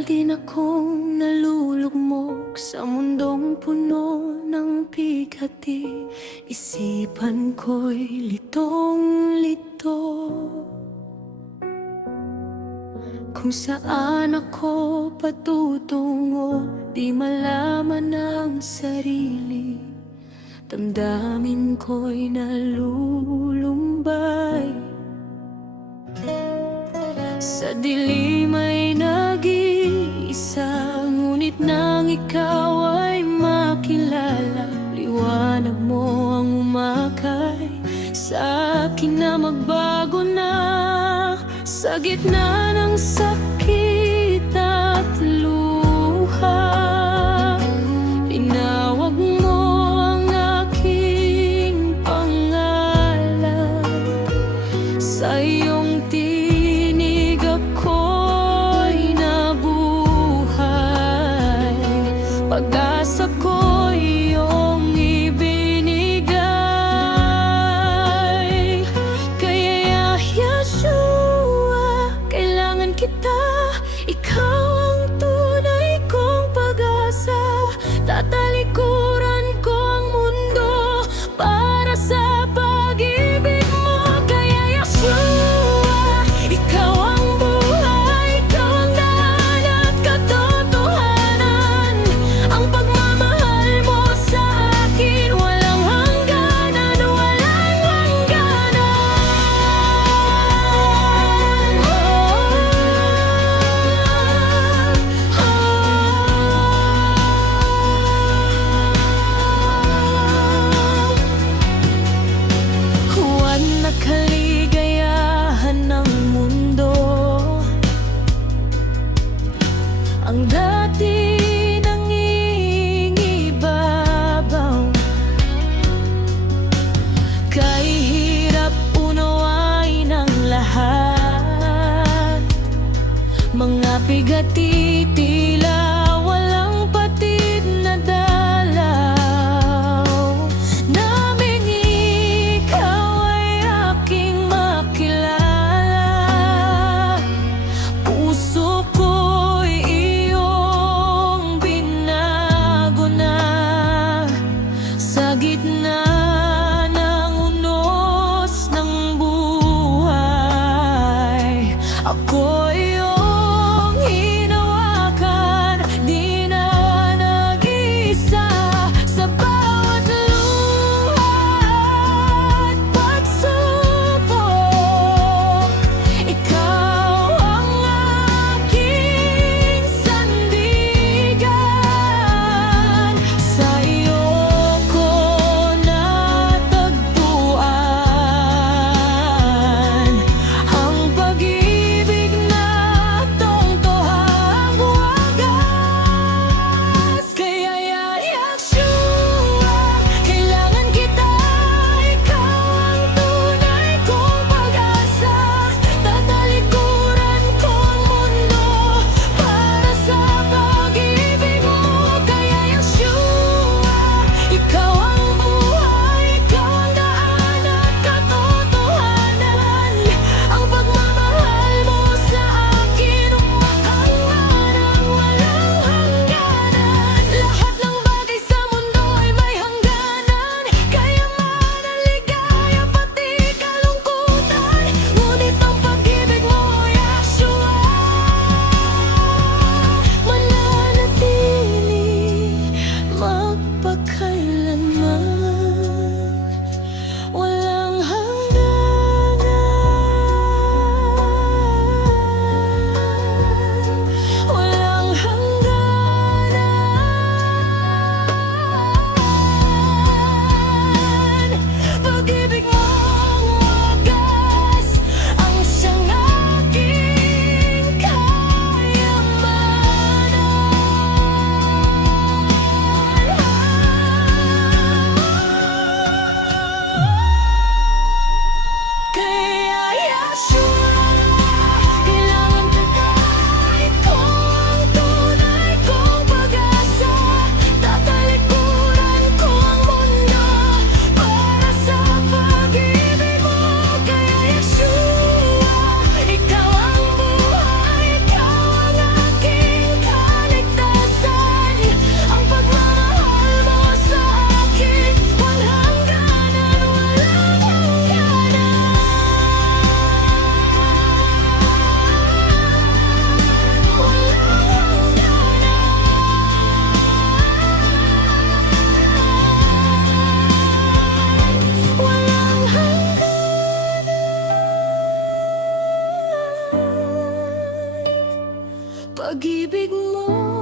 Matagal din akong nalulugmok sa mundong puno ng bigati. Isipan ko'y litong-lito, kung saan ako patutungo, di malaman ang sarili. Damdamin ko'y nalulumbay, sa dilim ay nag-iisa. Ngunit nang ikaw ay makilala, liwanag mo ang umakay sa akin na magbago na. Sa gitna ng sakit at luha, tinawag mo ang aking pangalan. Sa iyong tinig ako'y nabuhay, pag-asa ko'y iyong ibinigay. Kaya Yeshua, kailangan kita, ikaw ang tunay kong pag-asa. Tatalikuran ko ang mundo para sa pag-ibig mo. Kaya Yeshua, ikaw ang buhay, ikaw ang daan at katotohanan. Ang pagmamahal mo sa akin walang hangganan, walang hangganan. Huwag na kaligayahan ng mundo, ang dati nangingibabaw. Kay hirap unawain ang lahat, mga bigati tila walang patid na dalaw. Naming ikaw ay aking makilala, puso ko'y iyong binago na. Sa gitna ng unos ng buhay, ako iyong hinawakan. pag-ibig mo